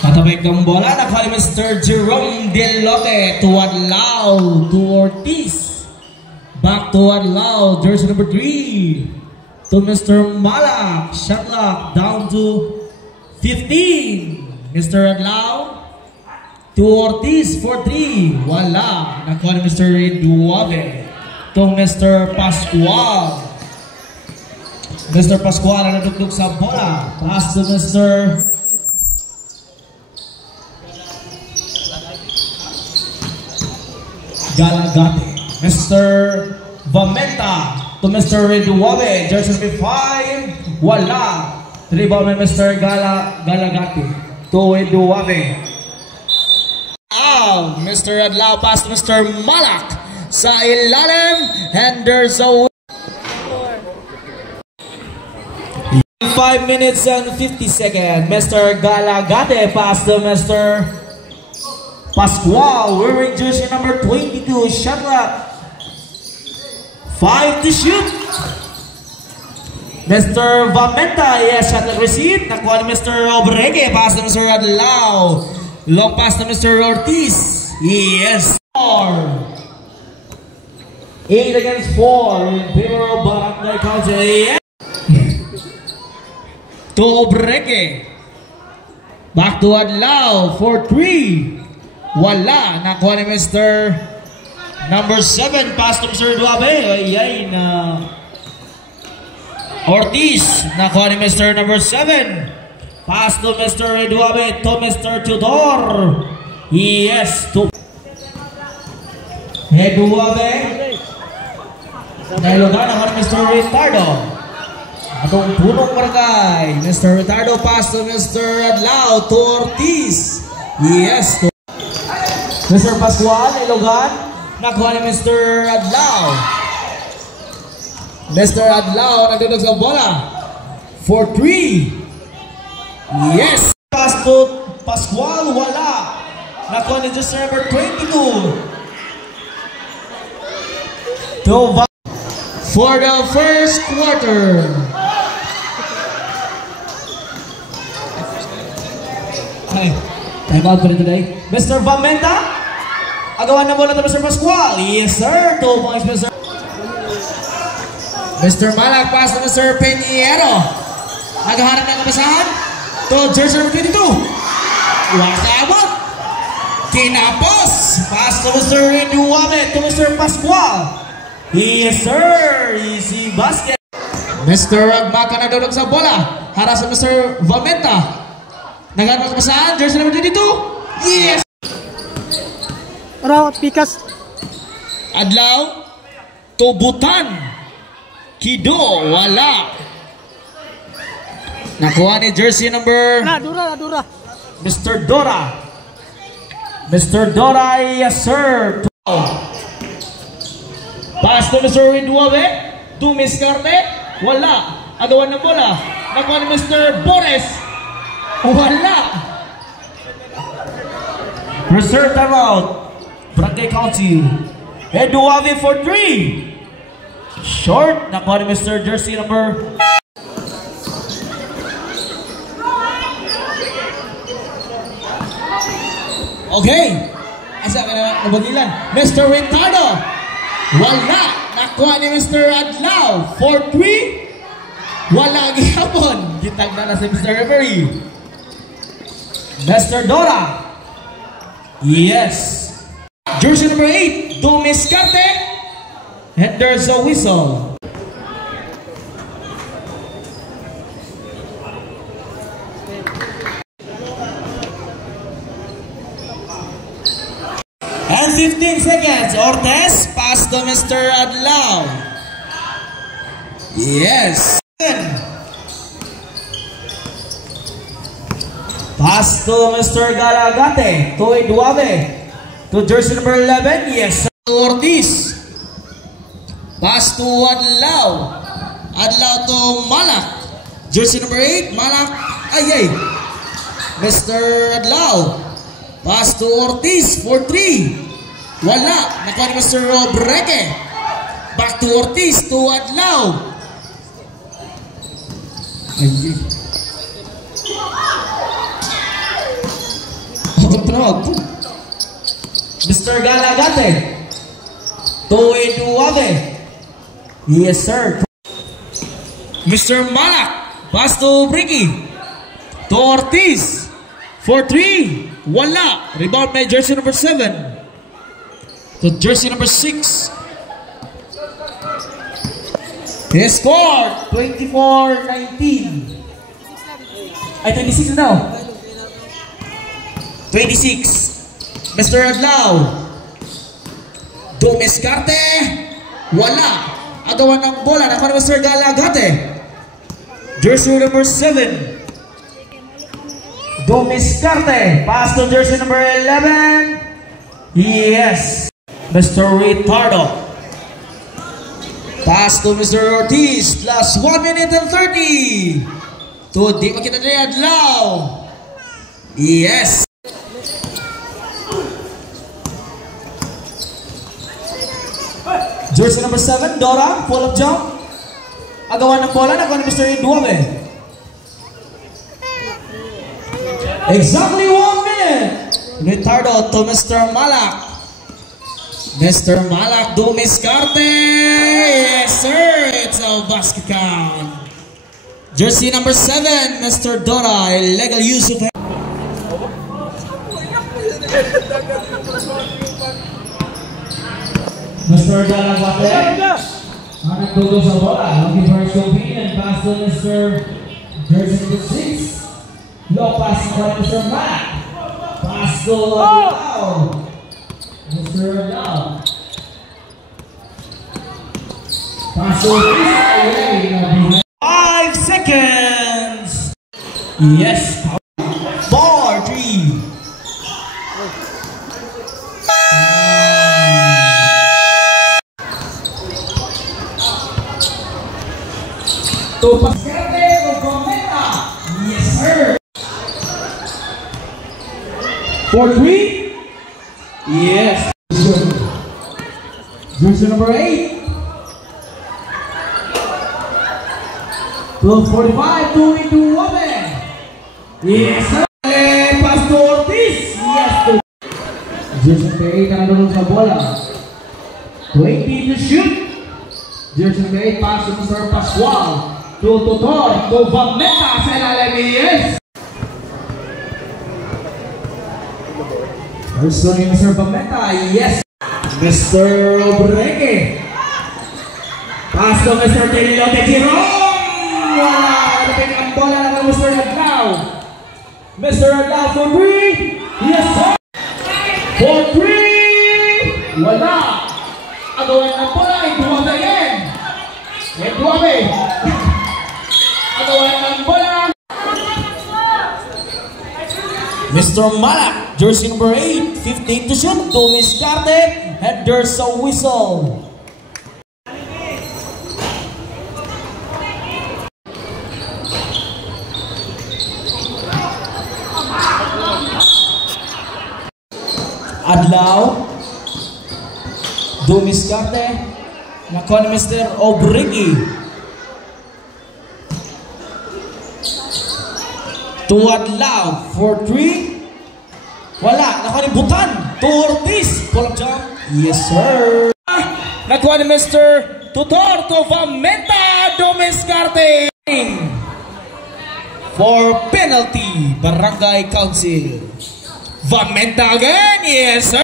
Katabay ng bola, nakuha ni Mr. Jerome Delote to Adlao, to Ortiz. Back to Adlao, jersey number 3. To Mr. Malak, shot clock down to 15. Mr. Adlao to Ortiz for 3. Wala. Nakuha ni Mr. Duave to Mr. Pascual. Mr. Pascual ang natugtog sa bola. Pass to Mr. Galagate. Mr. Vamenta to Mr. Duave, jersey number 5. Wala. Rebound by Mr. Galagate to Duave. Mr. Adlao pass to Mr. Malak sa ilalim, and there's a 5 minutes and 50 seconds. Mr. Galagate pass to Mr. Pascual, wearing jersey number 22. Shot clock 5 to shoot. Mr. Vamenta, yes, shot clock receipt. Nakuha ni Mr. Obregue, pass to Mr. Adlao. Long pass to Mr. Ortiz. Yes. 8 against 4 in favor of Barangay Council. Yes. To Obregue. Back to Adlao for 3. Wala. Nakuha ni Mr. number 7. Pass to Mr. Duabe. Ayay na. Ortiz. Nakuha ni Mr. number 7. Pass to Mr. Duabe to Mr. Tudor. Yes. To Duabe. Nailugan naman Mr. Ricardo. Atong punong barangay. Mr. Ricardo pass to Mr. Adlao to Ortiz. Yes. To Mr. Pascual, Ilogan, nakuha ni Mr. Adlao. Mr. Adlao nagdudog sa bola for 3. Yes. Pass to Pascual, wala. Nakuha ni jersey number 22. For the first quarter. Okay, time out for today. Mr. Vamenta. Agawan na bola to Mr. Pascual. Yes, sir. 2 points, Mr. Mr. Malak pass to Mr. Peniero. Naghahanap ng kapasahan to jersey number 22. Wakabot. Kinapos. Pass to Mr. Duabe to Mr. Pascual. Yes, sir. Easy basket. Mr. Agmaka nagdudog sa bola. Haras sa Mr. Vamenta. Naghahanap ng kapasahan jersey number 22. Yes. Rawat pikas. Adlao Tubutan Kido, wala. Nakuha ni jersey number Dura. Mr. Dora. Mr. Dora, yes sir. Pass to Mr. Duabe to Miss Carte. Wala. Agawan ng bola. Nakuha ni Mr. Boris. Wala. Reserve timeout. Barangay County. Duabe for 3. Short. Nakuha ni Mr. Jersey number. Okay. Asa ka na nabagilan? Mr. Ricardo. Wala. Nakuha ni Mr. Adlao for 3. Wala gihapon. Gitag na si Mr. Referee. Mr. Dora. Yes. Jersey number 8, Dumis Carte. And there's a whistle. And 15 seconds. Ortiz, pass to Mr. Adlao. Yes. Pass to Mr. Galagate. To Duabe. To jersey number 11, yes, Ortiz. Pass to Adlao. Adlao to Malak. Jersey number 8, Malak. Ay. Mr. Adlao. Pass to Ortiz for 3. Wala. Nakuha ni Mr. Obregue. Back to Ortiz, to Adlaw. Ay. Mr. Galagate. To Eduave. Yes, sir. Mr. Malak. Pass to Bricky. To Ortiz. 4-3. Wala. Rebound by jersey number 7. To jersey number 6. He scored 24-19. Ay, 26 now. 26. Mr. Adlaw. Dumescarte. Wala. Agawan ng bola. Nakuha ni Mr. Galagate. Jersey number 7. Dumescarte. Pass to jersey number 11. Yes. Mr. Ritardo. Pass to Mr. Ortiz. Last 1 minute and 30. To di makita ni Adlaw. Yes. Jersey number 7, Dora, pull-up jump. Agawan ng bola, nakuha ni Mr. Eduave. Exactly 1 minute. Ritardo to Mr. Malak. Mr. Malak, Dumescarte. Yes, sir. It's a basket count. Jersey number 7, Mr. Dora. Illegal use of him. Mr. Galagate. Nagtugo sa bola. Looking for his convenient pass to Mr. Jersey number 6. Low pass by Mr. Malak. Pass to Adlaw. Mr. Adlaw. Pass to 5 seconds. Yes. 4-3. To Pascate of Meta. Yes, sir. 4-3. Yes. Jersey number 8. 12:45. 2 into 1. Yes, sir. Pass to Ortiz. Yes. Jersey number 8 nandun sa bola. 20 to shoot. Jersey number 8 pass to Mr. Pascual. To Tutor, to Vameta sa ilalim. Yes! First one ni Mr. Vameta. Yes! Mr. Obreque. Pass to Mr. Telilote Jerome. Wala! Napin ang bola naman Mr. Adlaw. Mr. Adlaw for 3. Yes, sir! For 3. Wala! Agawan ang bola. Eduave again. Eduave. Mr. Malak, jersey number 8, 15 to shoot, Dumescarte, and there's a whistle. Adlaw, Dumescarte, nakuha ni Mr. Obreque. To Adlaw for 3. Wala. Nakuha ni Butan. To Ortiz. Pull-up jump. Yes, sir. Nakuha ni Mr. Tutor. To Vameta. Dumescarte. For penalty. Barangay Council. Vameta again. Yes, sir.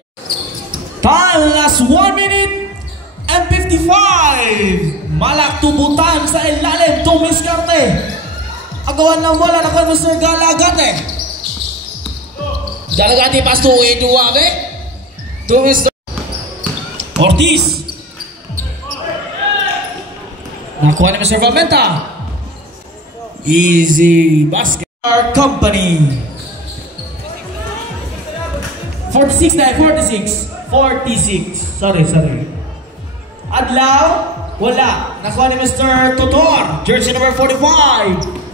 Time. Last 1 minute and 55. Malak to Butan sa ilalim. Dumescarte. Agawan ng bola, nakuha Mr. Galagate. Galagate pass to Eduave. To Mr. Ortiz. Nakuha ni Mr. Vameta. Easy basket. Our company. 46 na, 46. 46. Sorry. Adlaw, wala. Nakuha ni Mr. Tutor. Jersey number 45.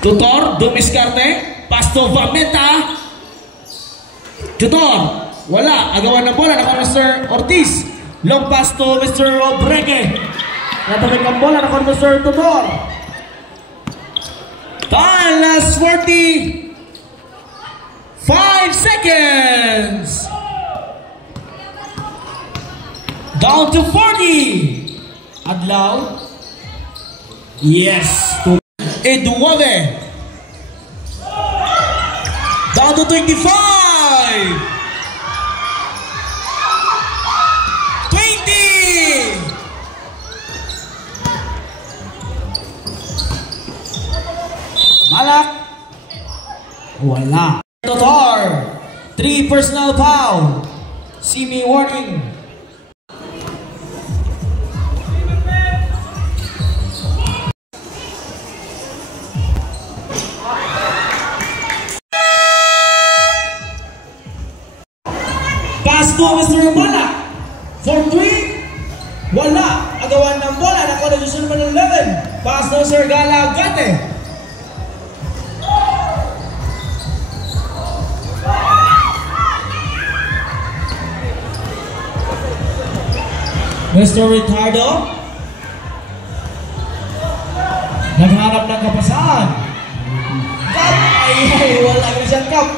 Tutor, Dumescarte, pass to Vameta. Tutor, Wala. Agawan ng bola. Nakuha Mr. Ortiz. Long pass to Mr. Obreque. Natabig ang bola. Nakuha Mr. Tudor. Time, last 45 seconds. Down to 40. Adlaw. Yes. Eduave. Down to 25. 20. Malak. Wala. Totor. 3 personal foul. See me warning. Pass to Mr. Malak. For 3. Wala. Agawan ng bola. Nakuha na Jose number 11. Pass to Sir Galagate. Mr. Ricardo. Naghanap ng kapasahan. Cup! Ay, wala ka siyang cup.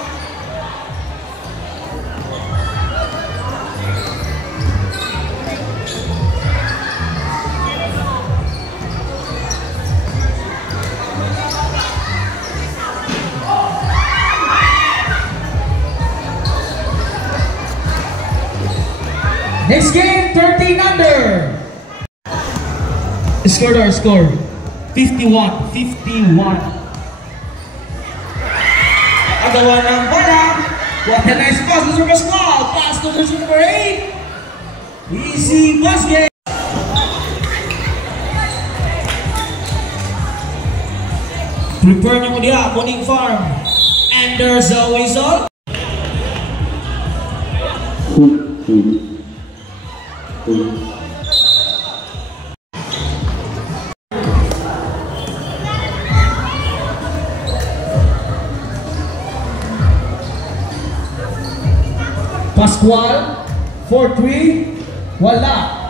Next game, 13 under. Score. 51. Agawan ng bola. What a nice pass to Mr. Pascual. Pass to Mr. number 8. Easy basket. Prepare nyo mo diya, Morning Farm. And there's a whistle. Pascual, 4-3, wala.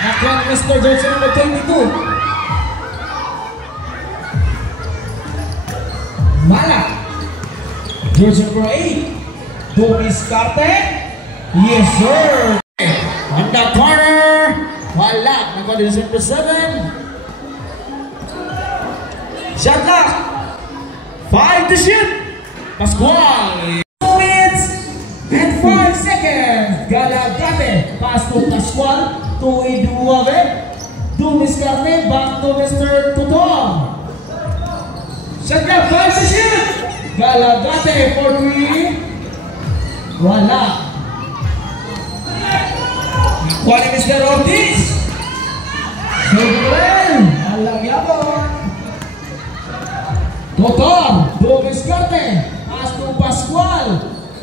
Nakuha ni Mr. Johnson number 22. Malak. George number 8. Tomis Carte. Yes, sir. On the corner. Wala. Nakuha ni number 7. Shot clock. 5 to shoot. Pascual. 2 minutes and 5 seconds. Galagate. Pass to Pascual. To Eduave. Tomis Carte. Back to Mr. Tudor. Shot clock, 5 to shoot! Galagate for 3. Wala. Nakuha ni Mr. Ortiz. Sobrel. Alang yapon. Tudor. Tomis Carte. Pass to Pascual.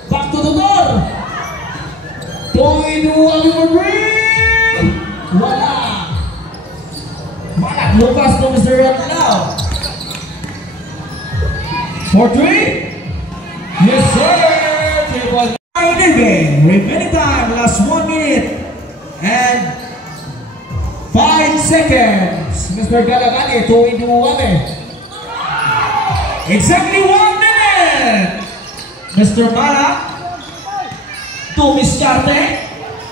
Back to Tudor. Eduave for 3. Wala. Malak. Lupas to Mr. Adlaw. 4-3. Yes, sir. Remaining time, last 1 minute and 5 seconds. Mr. Galagate to Eduave. Exactly 1 minute. Mr. Malak to Miss Carte.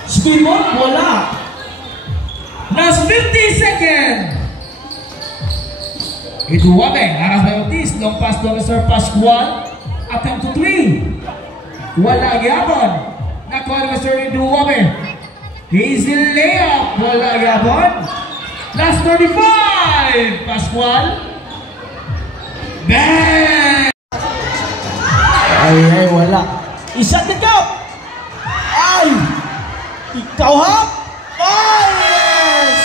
Speed mode, wala. Last 50 seconds. Eduave, naras by Ortiz, long pass to Mr. Pascual, attempt to 3. Wala gyapon. Nakuha ni Mr. Eduave. Easy layup, wala gyapon. Last 35, Pascual. Bang! Ay, wala. Isa the cup. Ay! Ikaw hap! Ay, yes!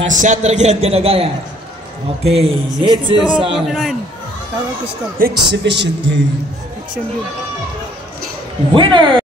Nasyat lagi Galagaya. Okay, it is an exhibition game. Winner!